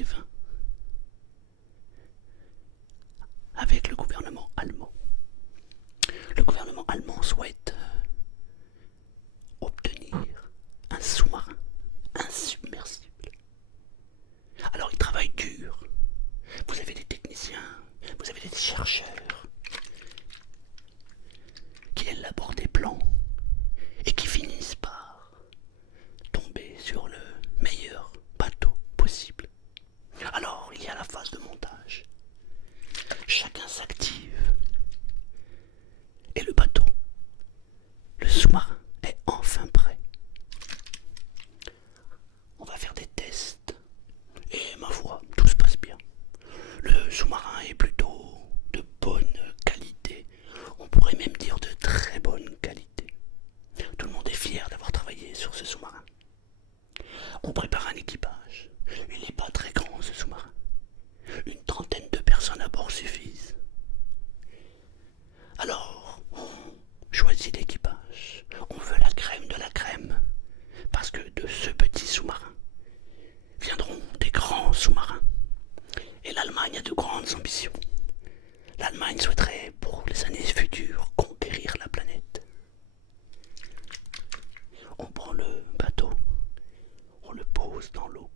trêve avec le gouvernement allemand. Le gouvernement allemand souhaite obtenir un sous-marin insubmersible. Alors ils travaillent dur. Vous avez des techniciens, vous avez des chercheurs qui élaborent des plans et qui finissent par tomber sur le meilleur bateau possible. Alors il y a la phase de montage. Chacun s'active et le bateau, le sous-marin, est enfin prêt. On va faire des tests et ma foi, tout se passe bien. Le sous-marin est plutôt de bonne qualité, on pourrait même dire de très bonne qualité. Tout le monde est fier d'avoir travaillé sur ce sous-marin. On prépare un équipage. Il n'est pas très grand ce sous-marin. Une trentaine de personnes à bord suffisent. Alors, on choisit l'équipage. On veut la crème de la crème. Parce que de ce petit sous-marin viendront des grands sous-marins. Et l'Allemagne a de grandes ambitions. L'Allemagne souhaiterait, pour les années futures, conquérir la planète. On prend le bateau, on le pose dans l'eau.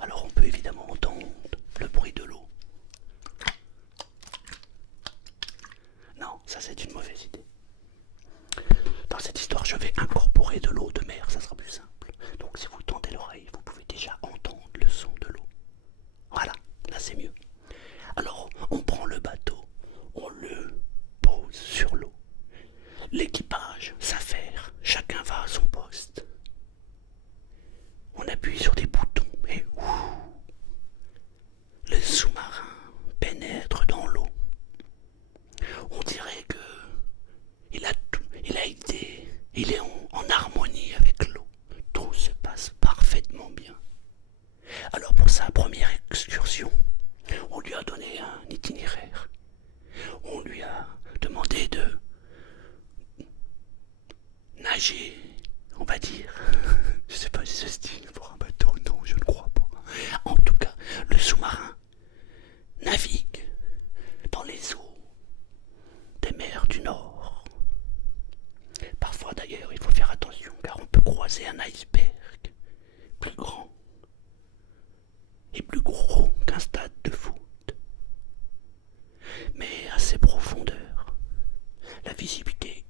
Alors on peut évidemment entendre le bruit de l'eau. Non, ça c'est une mauvaise idée. Dans cette histoire, je vais incorporer de l'eau de mer, ça sera plus simple. Donc si vous tendez l'oreille, vous pouvez déjà entendre le son de l'eau. Voilà, là c'est mieux. Alors on prend le bateau, on le pose sur l'eau. L'équipage s'affaire, chacun va à son poste. On appuie sur des boutons et le sous-marin pénètre dans l'eau. On dirait que il est en harmonie avec l'eau. Tout se passe parfaitement bien. Alors pour sa première excursion, on lui a donné un itinéraire. On lui a demandé de nager, on va dire. Je sais pas si c'est style pour un bateau, non, je ne crois pas. En tout cas, le sous-marin navigue dans les eaux des mers du Nord. Parfois d'ailleurs, il faut faire attention car on peut croiser un iceberg plus grand et plus gros qu'un stade de foot. Mais à ces profondeurs, la visibilité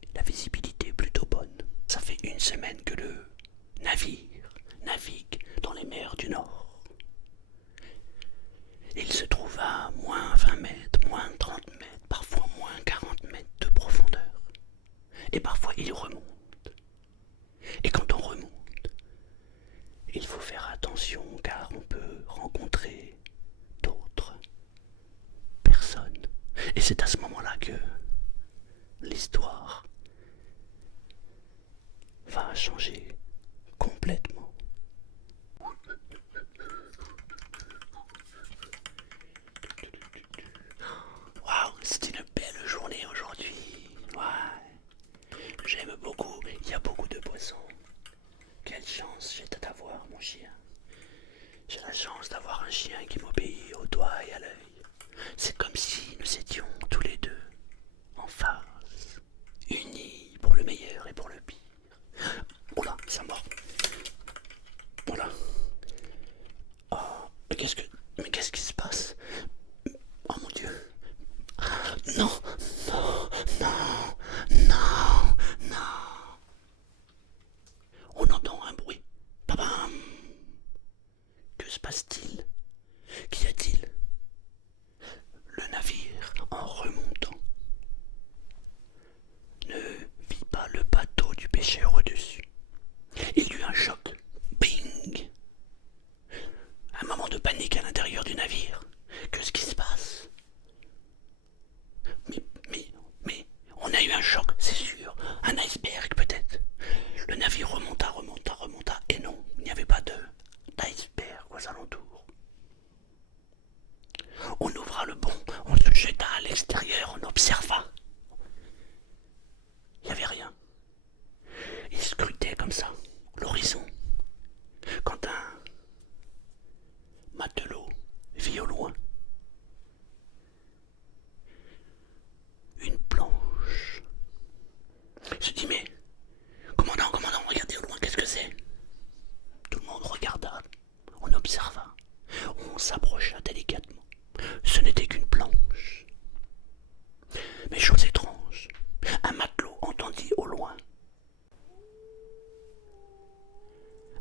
est plutôt bonne. Ça fait une semaine que le navire navigue dans les mers du Nord. Il se trouve à moins 20 mètres, moins 30 mètres, parfois moins 40 mètres de profondeur. Et parfois il remonte. Et quand on remonte, il faut faire attention car on peut rencontrer d'autres personnes. Et c'est à ce moment-là que l'histoire va changer complètement. Waouh, c'est une belle journée aujourd'hui. Ouais, j'aime beaucoup. Il y a beaucoup de poissons. Quelle chance j'ai de t'avoir, mon chien. J'ai la chance d'avoir un chien qui m'obéit au doigt et à l'œil. C'est comme si nous étions tous les deux en phase, unis pour le meilleur et pour le pire. Oula, ça mord. Voilà. Oh, mais qu'est-ce qui se passe? Oh mon Dieu. Non, non, non, non, non. On entend un bruit. Babam. Que se passe-t-il? Qu'y a-t-il? Le navire, en remontant, ne vit pas le bateau du pêcheur au-dessus. Il y eut un choc. Bing! Un moment de panique à l'intérieur du navire. Qu'est-ce qui se passe? Mais, on a eu un choc, c'est sûr. Un iceberg peut-être. Le navire remonta, et non, il n'y avait pas d'iceberg aux alentours. s'approcha délicatement. Ce n'était qu'une planche. Mais chose étrange, un matelot entendit au loin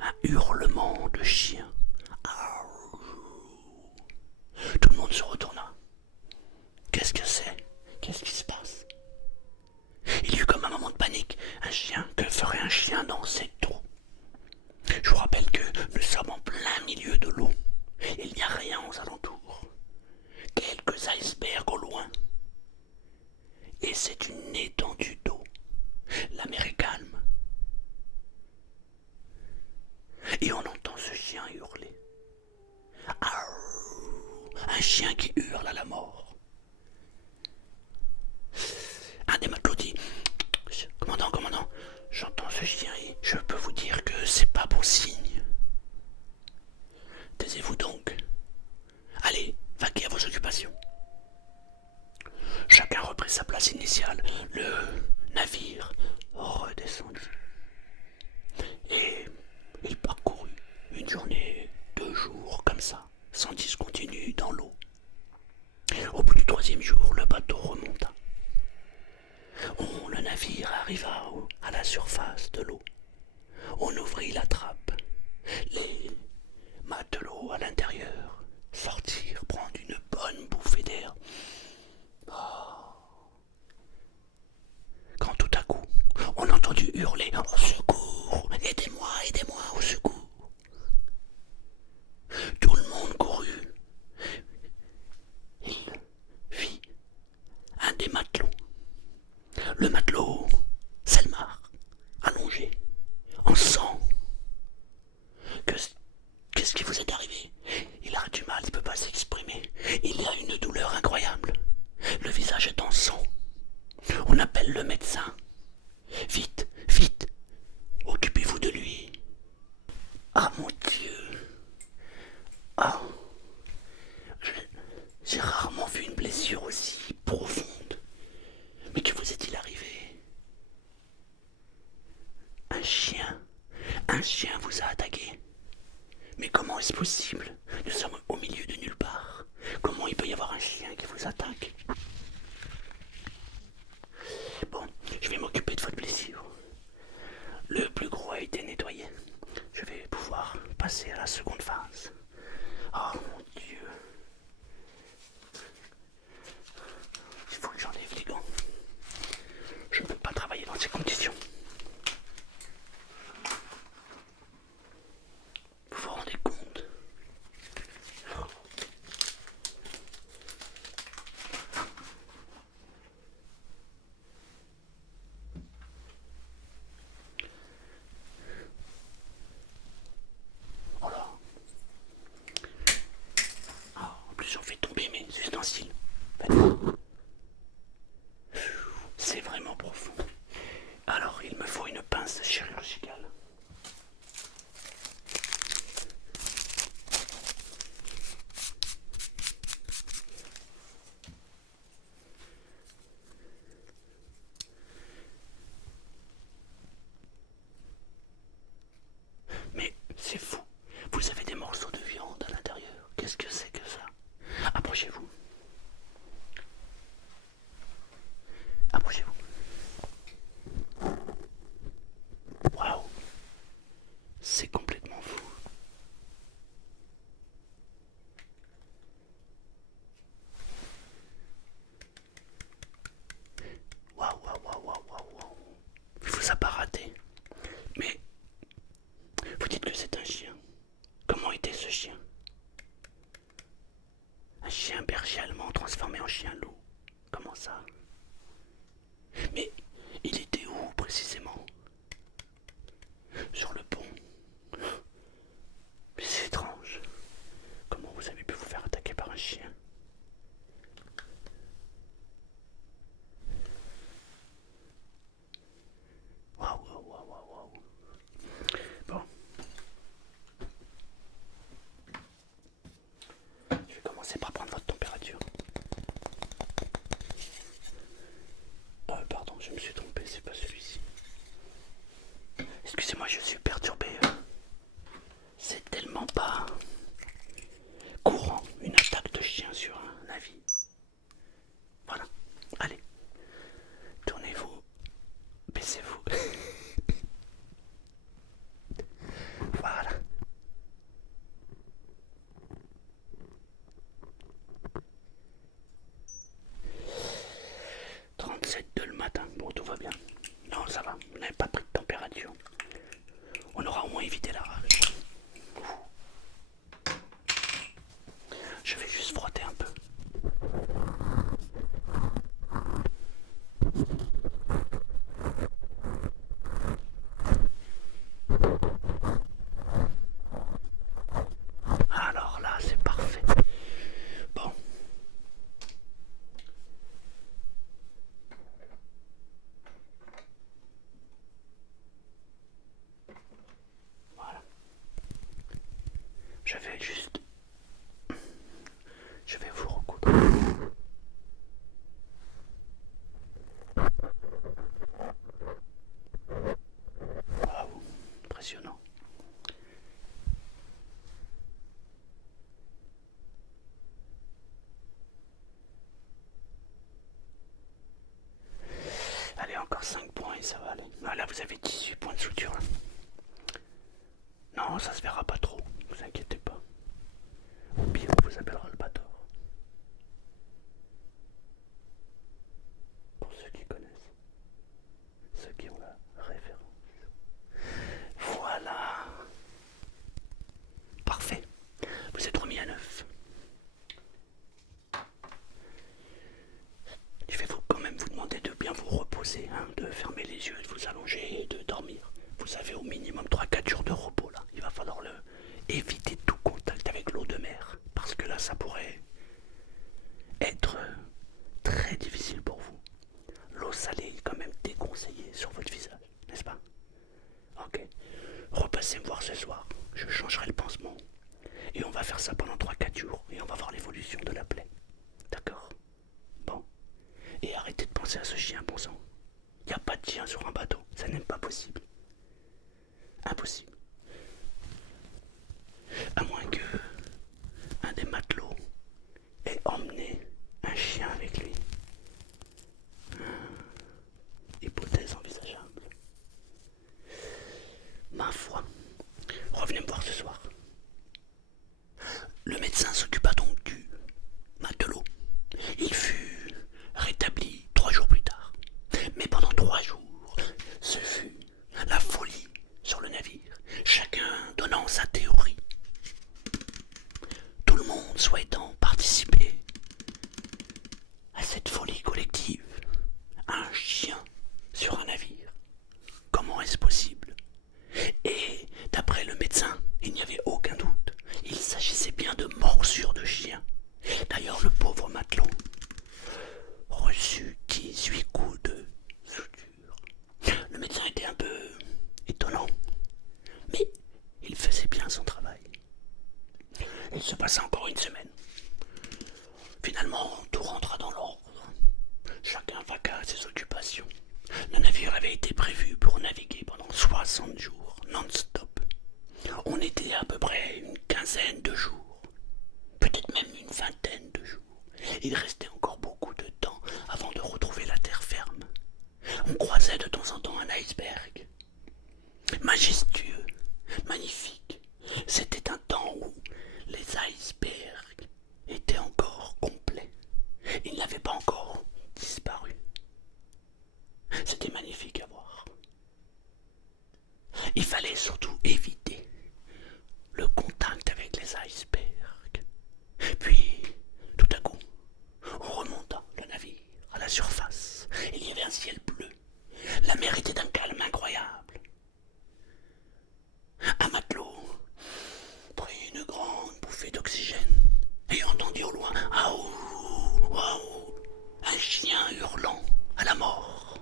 un hurlement de chien. Tout le monde se retourna. Qu'est-ce que c'est? Qu'est-ce qui se passe? Il y eut comme un moment de panique. Un chien? Que ferait un chien dans cette eau? Je vous rappelle que nous sommes en plein milieu de l'eau. Il n'y a rien aux alentours. Quelques icebergs au loin. Et c'est une étendue d'eau. La mer est calme. Et on entend ce chien hurler. Un chien qui hurle à la mort. Un des matelots dit: Commandant, j'entends ce chien et je peux vous dire que c'est pas bon signe. Taisez-vous donc. Allez, vaquez à vos occupations. Chacun reprit sa place initiale. Le navire redescendit. Et il parcourut une journée, 2 jours comme ça, sans discontinu dans l'eau. Au bout du 3e jour, le bateau remonta. Le navire arriva à la surface de l'eau. On ouvrit la trappe. Les matelots à l'intérieur sortirent prendre une bonne bouffée d'air. Quand tout à coup, on entendit hurler: Au secours! Aidez-moi, aidez-moi, au secours! Tout le monde courut. Il vit un des matelots. Le matelot Selmar, allongé, en sang. Qu'est-ce qui vous est arrivé? Il a du mal, il ne peut pas s'exprimer. Il y a une douleur incroyable. Le visage est en sang. On appelle le médecin. Vite, vite, occupez-vous de lui. Ah mon Dieu. Ah, j'ai rarement vu une blessure aussi profonde. Mais que vous est-il arrivé? Un chien vous a attaqué. Mais comment est-ce possible? Nous sommes au milieu de nulle part. Comment il peut y avoir un chien qui vous attaque? Bon, je vais m'occuper de votre blessure. Le plus gros a été nettoyé. Je vais pouvoir passer à la seconde phase. Oh mon Dieu. Il faut que j'enlève les gants. Je ne peux pas travailler dans ces conditions. Vous vous rendez compte? Oh là. En plus on fait tomber mes ustensiles. C'est vraiment profond. Alors il me faut une pince chirurgicale. Mais c'est fou, vous avez des morceaux de viande à l'intérieur. Qu'est-ce que c'est que ça? Approchez-vous. Approchez-vous. Waouh, c'est complètement fou. Waouh, waouh, waouh, waouh, waouh. Il vous a pas raté. Mais vous dites que c'est un chien. Comment était ce chien? Un chien berger allemand transformé en chien loup. Comment ça? Mais il était où précisément? Sur le pont. Mais c'est étrange. Comment vous avez pu vous faire attaquer par un chien? Waouh, waouh, waouh, waouh, waouh. Bon. Je vais commencer par prendre votre température. Encore 5 points et ça va aller. Ah, là, vous avez 18 points de suture. Là. Non, ça se verra pas trop. Vous inquiétez pas. Au pire, on vous appellera le Bator. Pour ceux qui connaissent. Ceux qui ont la référence. Voilà. Parfait. Vous êtes remis à neuf. Je vais quand même vous demander de bien vous reposer, hein, de fermer les yeux, de vous allonger et de dormir. Vous avez au minimum 3-4 jours de repos là. Il va falloir éviter tout contact avec l'eau de mer. Parce que là, ça pourrait être très difficile pour vous. L'eau salée est quand même déconseillée sur votre visage, n'est-ce pas? Ok. Repassez me voir ce soir. Je changerai le pansement. Et on va faire ça pendant 3-4 jours. Et on va voir l'évolution de la plaie. D'accord? Bon. Et arrêtez de penser à ce chien, bon sang. Il n'y a pas de chien sur un bateau. Ça n'est pas possible. Impossible. À moins que un des matelots ait emmené un chien avec lui. Hypothèse envisageable. Ma foi. Revenez me voir ce soir. Le médecin s'occupa donc du matelot. Il fut rétabli 3 jours plus tard. Mais pendant 3 jours, ce fut la folie sur le navire, chacun donnant sa théorie. Tout le monde souhaitant participer à cette folie collective. Un chien sur un navire. Comment est-ce possible? Et d'après le médecin, il n'y avait aucun doute. Il s'agissait bien de morsures de chien. D'ailleurs, le pauvre matelot reçut 18 coups de suture. Le médecin était un peu étonnant, mais il faisait bien son travail. Il se passa encore une semaine. Finalement, tout rentra dans l'ordre. Chacun vaqua à ses occupations. Le navire avait été prévu pour naviguer pendant 60 jours, non-stop. On était à peu près une quinzaine de jours, peut-être même une vingtaine de jours. Il restait encore beaucoup de temps avant de retrouver la terre ferme. On croisait de temps en temps un iceberg. Majestueux, magnifique. C'était un temps où les icebergs étaient encore complets. Ils n'avaient pas encore disparu. C'était magnifique à voir. Il fallait surtout éviter le contact avec les icebergs. Puis, tout à coup, on remonta le navire à la surface. Il y avait un ciel bleu. La mer était d'un calme incroyable. Un matelot prit une grande bouffée d'oxygène et entendit au loin « Aouh, waouh !» un chien hurlant à la mort.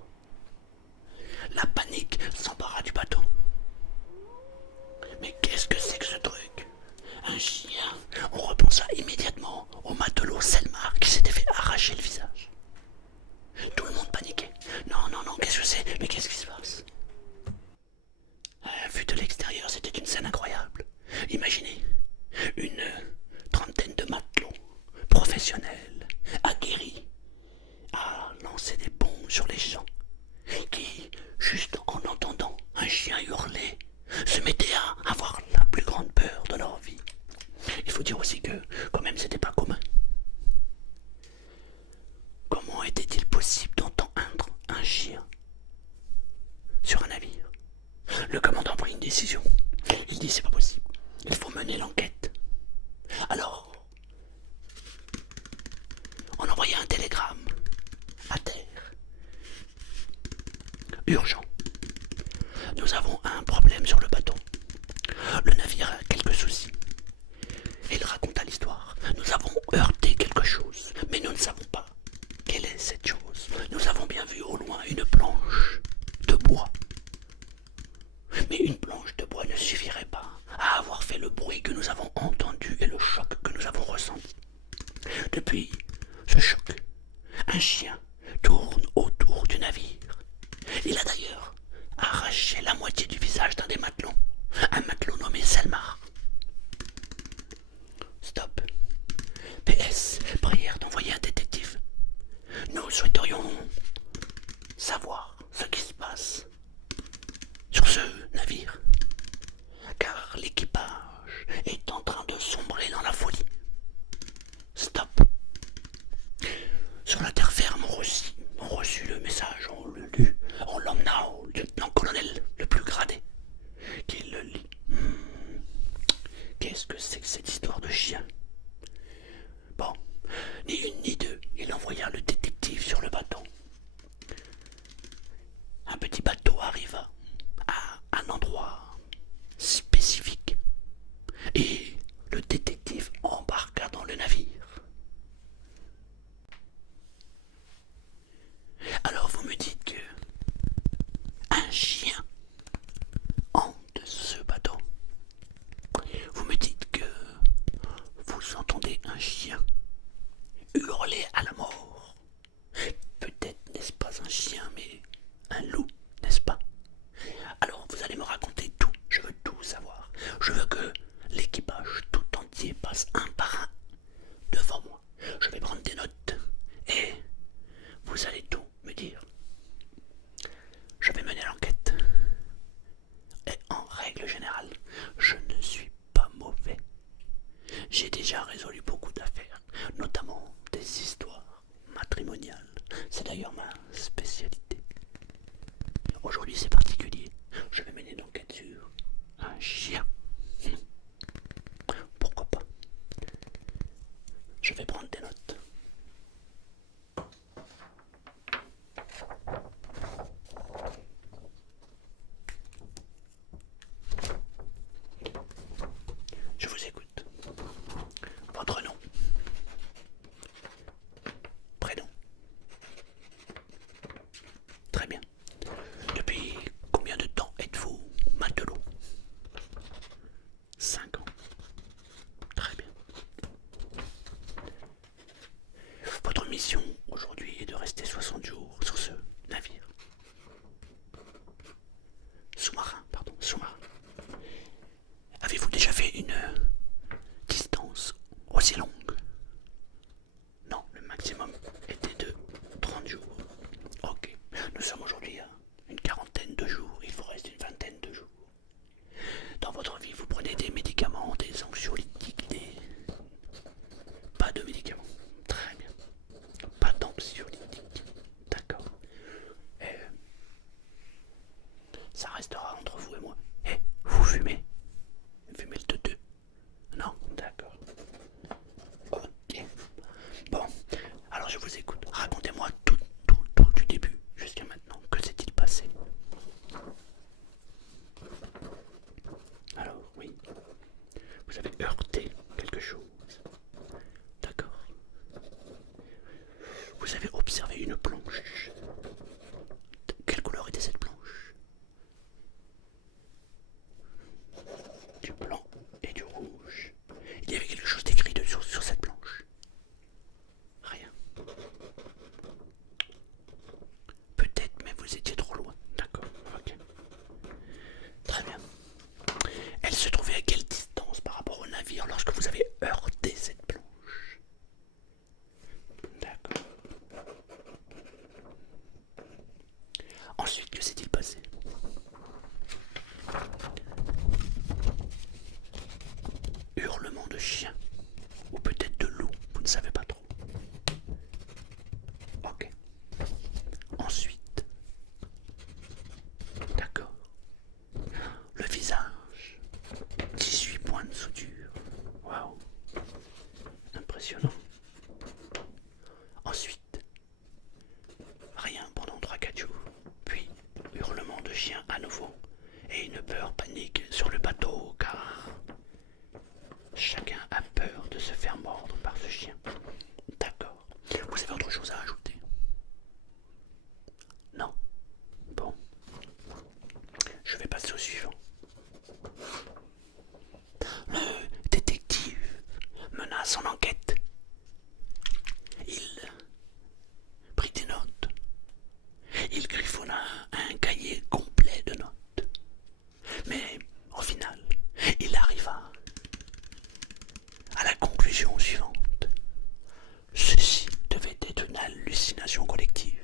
La panique s'empara du bateau. Mais qu'est-ce que c'est que ce truc? Un chien? On repensa immédiatement au matelot Selmar qui s'était fait arracher le visage. Tout le monde paniquait. Non, non, non, qu'est-ce que c'est? Mais qu'est-ce qui se passe? Vu de l'extérieur, c'était une scène incroyable. Imaginez une trentaine de matelots professionnels, aguerris à lancer des bombes sur les gens, qui, juste en entendant un chien hurler, se mettaient à avoir la plus grande peur de leur vie. Il faut dire aussi que, quand même, c'était pas commun. Comment était-il possible d'entendre un chien sur un navire? Le commandant prit une décision. Il dit c'est pas possible. Il faut mener l'enquête. Alors, on envoya un télégramme à terre. Urgent. Nous avons un problème sur le bateau. Le navire a quelques soucis. Il raconta l'histoire. Nous avons heurté quelque chose, mais nous ne savons pas quelle est cette chose. Nous avons bien vu au loin une planche de bois. Mais une planche de bois ne suffirait pas à avoir fait le bruit que nous avons entendu et le choc que nous avons ressenti. Depuis ce choc, un chien tourne autour du navire. Il a d'ailleurs arraché la moitié du visage d'un des matelots, un matelot nommé Selmar. Stop. PS, prière d'envoyer un détective. Nous souhaiterions savoir ce un chien hurler à la mort. Peut-être n'est-ce pas un chien, mais un loup, n'est-ce pas? Alors vous allez me raconter tout, je veux tout savoir. Je veux que l'équipage tout entier passe un par un devant moi. Je vais prendre des notes et vous allez tout me dire. Je vais mener l'enquête. Et en règle générale, je ne suis pas mauvais. J'ai déjà résolu beaucoup d'affaires, notamment des histoires matrimoniales. C'est d'ailleurs ma spécialité. Aujourd'hui c'est particulier. Je vais mener l'enquête sur un chien. Pourquoi pas? Je vais prendre des notes. Je vous écoute. Votre nom, prénom. Très bien. Depuis combien de temps êtes-vous matelot? 5 ans. Très bien. Votre mission aujourd'hui est de rester 60 jours sur ce navire. Sous-marin, pardon, sous-marin. Avez-vous déjà fait une distance aussi longue? Non, le maximum était de 30 jours. Ok, nous sommes aujourd'hui à une quarantaine de jours, il vous reste une vingtaine de jours. Dans votre vie, vous prenez des médicaments, des anxiolytiques, Pas de médicaments. Très bien. Pas d'anxiolytiques. D'accord. Ça restera entre vous et moi. Vous fumez? Vous fumez le teuteux? Non? D'accord. Ok. Bon, alors je vous écoute. Racontez-moi tout du début jusqu'à maintenant. Que s'est-il passé? Alors, oui. Vous avez heurté quelque chose. D'accord. Vous avez observé une planche. Quelle couleur était cette planche? Du blanc et du rouge. Il y avait quelque chose d'écrit sur cette planche? Rien. Peut-être, mais vous étiez trop loin. D'accord, ok. Très bien. Elle se trouvait à quelle distance par rapport au navire lorsque vous avez heurté cette planche? D'accord. Ensuite, que s'est-il passé? Hurlement de chien. Ou peut-être de loup, vous ne savez pas trop. Ok. Ensuite. D'accord. Le visage. 18 points de suture. Waouh. Impressionnant. Ensuite. Rien pendant 3-4 jours. Puis, hurlement de chien à nouveau. Et une peur panique sur le bateau car chacun a peur de se faire mordre par ce chien. D'accord. Vous avez autre chose à ajouter? Non? Bon. Je vais passer au suivant. Le détective mena son enquête. Il prit des notes. Il griffonna un cahier complet de notes. Mais au final, il arriva à la conclusion suivante. Ceci devait être une hallucination collective.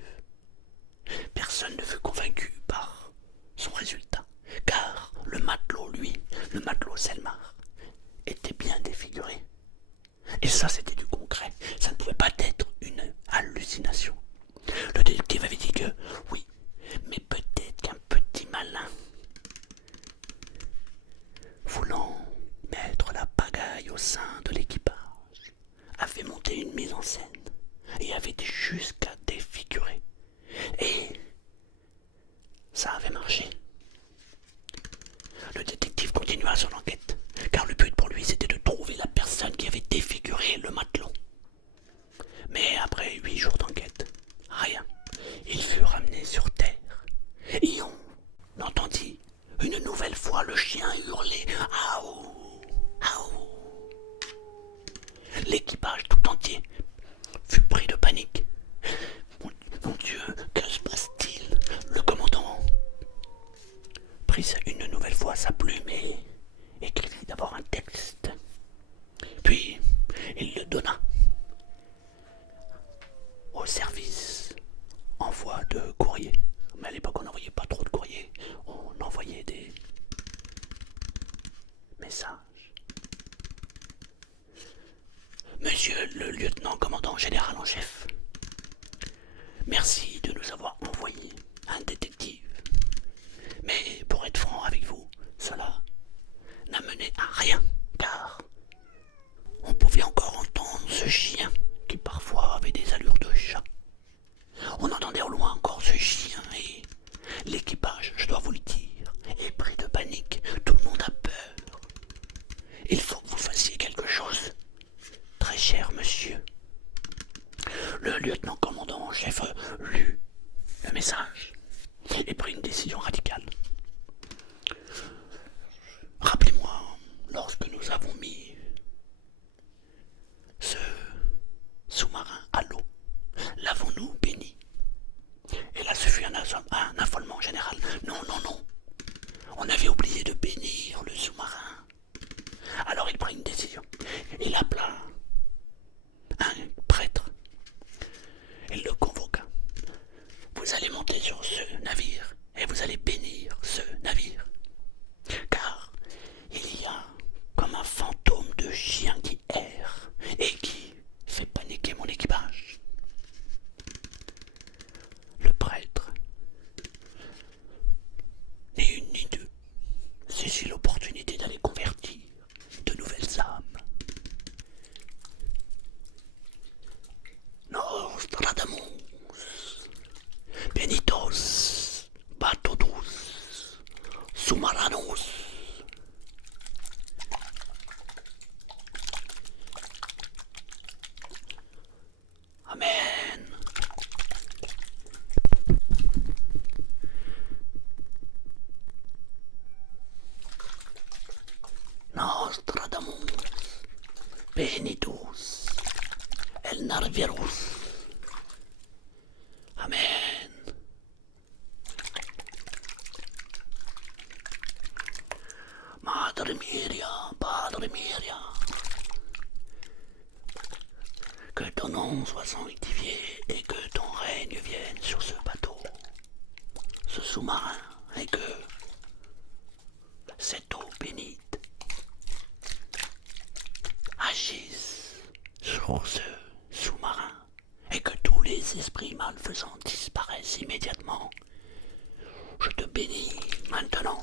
Personne ne fut convaincu par son résultat, car le matelot, lui, le matelot Selmar, était bien défiguré. Et ça, c'était du concret. Ça ne pouvait pas être une hallucination. Le détective avait dit que oui, mais peut-être qu'un petit malin, voulant mettre la pagaille au sein de l'équipage, avait monté une mise en scène et avait été jusqu'à défigurer. Et ça avait marché. Le détective continua son enquête, car le but pour lui c'était de trouver la personne qui avait défiguré le matelot. Mais après 8 jours d'enquête, rien. Il fut ramené sur terre. Et on entendit une nouvelle fois le chien hurler « Aouh ! Aouh !» L'équipage tout entier fut pris de panique. Mon Dieu, que se passe-t-il? Le commandant prit une nouvelle fois sa plume et écrivit d'abord un texte. Puis il le donna au service envoi de courrier. Mais à l'époque, on n'envoyait pas trop de courrier. On envoyait des messages. Monsieur le lieutenant commandant général en chef, merci de nous avoir envoyé un détective. Mais pour être franc avec vous, cela n'a mené à rien, car on pouvait encore entendre ce chien qui parfois avait des allures de chat. On entendait au loin encore ce chien et l'équipage, je dois vous le dire, est pris de panique. Tout le monde a peur. Il faut que vous fassiez quelque chose, très cher monsieur. Le lieutenant commandant en chef lut le message et prit une décision radicale. Rappelez-moi, lorsque nous avons mis ce sous-marin à l'eau, l'avons-nous béni? Et là, ce fut un affolement général. Non, non, non. On avait oublié de bénir le sous-marin. Alors il prit une décision. Il appela un prêtre. Il le convoqua. Vous allez monter sur ce navire et vous allez bénir ce navire. Car il y a comme un fantôme de chien qui erre et qui fait paniquer mon équipage. Le prêtre, ni une ni deux, saisit l'opportunité d'aller convertir de nouvelles âmes. Nostradamus, Benitos, Batodus, Sumaranos. Amen. Nostradamus, Benitus, El Narverus. Amen. Madre Miriam, Padre Miriam, que ton nom soit sanctifié et que ton règne vienne sur ce bateau, ce sous-marin, et que cette eau bénite agisse sur ce sous-marin et que tous les esprits malfaisants disparaissent immédiatement. Je te bénis maintenant.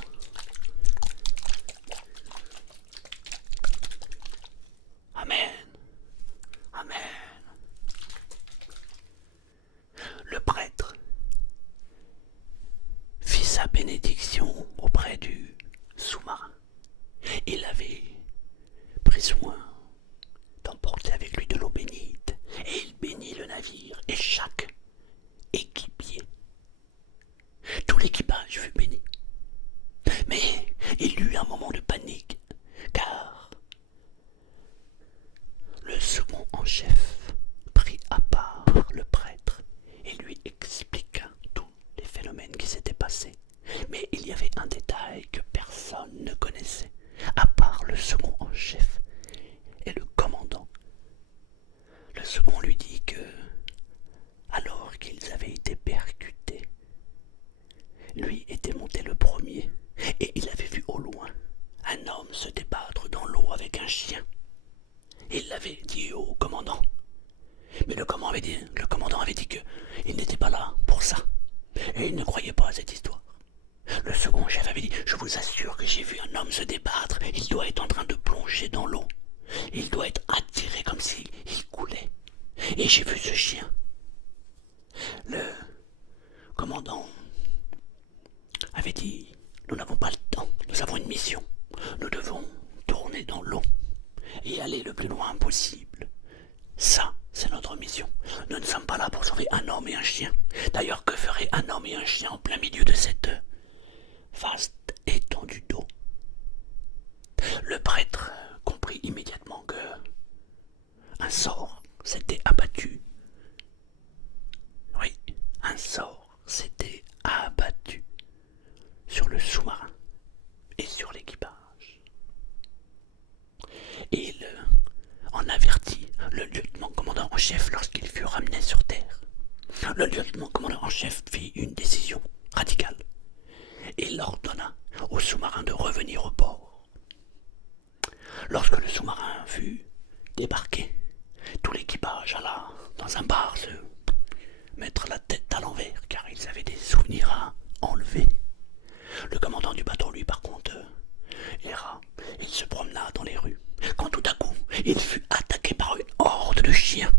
Amen. Amen. Le prêtre fit sa bénédiction auprès du sous-marin. Il avait pris soin d'emporter avec lui de l'eau bénite et il bénit le navire et chaque équipier. Tout l'équipage fut béni. Mais il eut un moment de panique car le second en chef prit à part le prêtre et lui expliqua tous les phénomènes qui s'étaient passés. Mais il y avait un détail que personne ne connaissait, à part le second en chef et le commandant. Le second lui dit que, alors qu'ils avaient été percutés, lui était monté le premier et il avait vu au loin un homme se débattre dans l'eau avec un chien. Il l'avait dit au commandant. Mais le commandant avait dit qu'il n'était pas là pour ça. Et il ne croyait pas à cette histoire. Le second chef avait dit, je vous assure que j'ai vu un homme se débattre. Il doit être en train de plonger dans l'eau. Il doit être attiré comme s'il coulait. Et j'ai vu ce chien. Le commandant avait dit, nous n'avons pas le temps. Nous avons une mission. Nous devons tourner dans l'eau et aller le plus loin possible. Ça, c'est notre mission. Nous ne sommes pas là pour sauver un homme et un chien. D'ailleurs, que ferait un homme et un chien en plein milieu de cette vaste étendue d'eau? Le prêtre comprit immédiatement que un sort s'était abattu. Oui, un sort s'était abattu sur le sous-marin et sur l'équipage. Il en avertit le lieutenant-commandant en chef lorsqu'il fut ramené sur terre. Le lieutenant-commandant en chef fit une décision radicale. Il ordonna au sous-marin de revenir au port. Lorsque le sous-marin fut débarqué, tout l'équipage alla dans un bar se mettre la tête à l'envers car ils avaient des souvenirs à enlever. Le commandant du bateau, lui, par contre, erra. Il se promena dans les rues quand tout à coup il fut attaqué par une horde de chiens.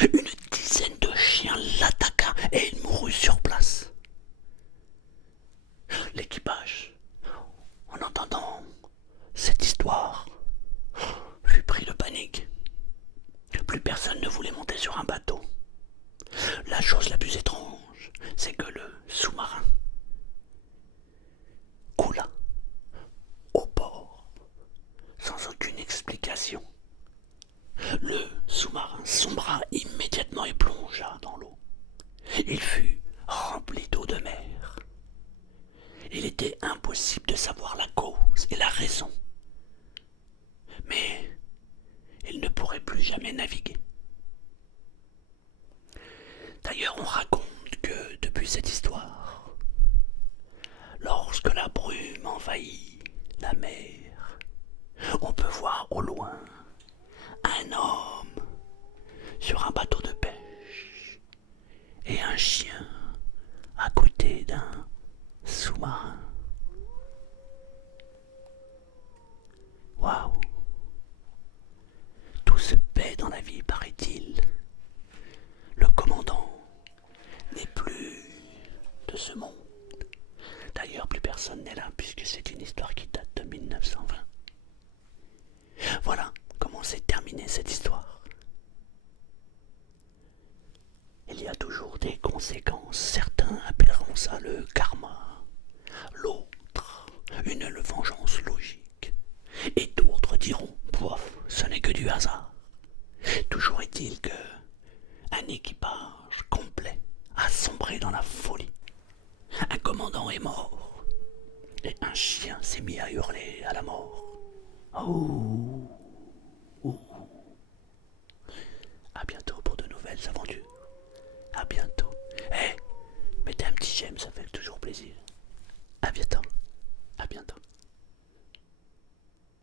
Une dizaine de chiens l'attaqua et il mourut sur place. L'équipage, en entendant cette histoire, fut pris de panique. Plus personne ne voulait monter sur un bateau. La chose la plus étrange, c'est que le sous-marin coula au port sans aucune explication. Le sous-marin sombra immédiatement et plongea dans l'eau. Il fut rempli d'eau de mer. Il était impossible de savoir la cause et la raison. Mais il ne pourrait plus jamais naviguer. D'ailleurs, on raconte que depuis cette histoire, lorsque la brume envahit la mer, on peut voir au loin un homme sur un bateau de pêche et un chien à côté d'un sous-marin. Waouh! Tout se paie dans la vie, paraît-il. Le commandant n'est plus de ce monde. D'ailleurs, plus personne n'est là puisque c'est une histoire qui date de 1920. Voilà comment s'est terminée cette histoire. Il y a toujours des conséquences. Certains appelleront ça le karma. L'autre, une vengeance logique. Et d'autres diront, bof, ce n'est que du hasard. Toujours est-il que un équipage complet a sombré dans la folie. Un commandant est mort et un chien s'est mis à hurler à la mort. Oh, oh. À bientôt pour de nouvelles aventures. À bientôt. Mettez un petit j'aime, ça fait toujours plaisir. À bientôt. À bientôt.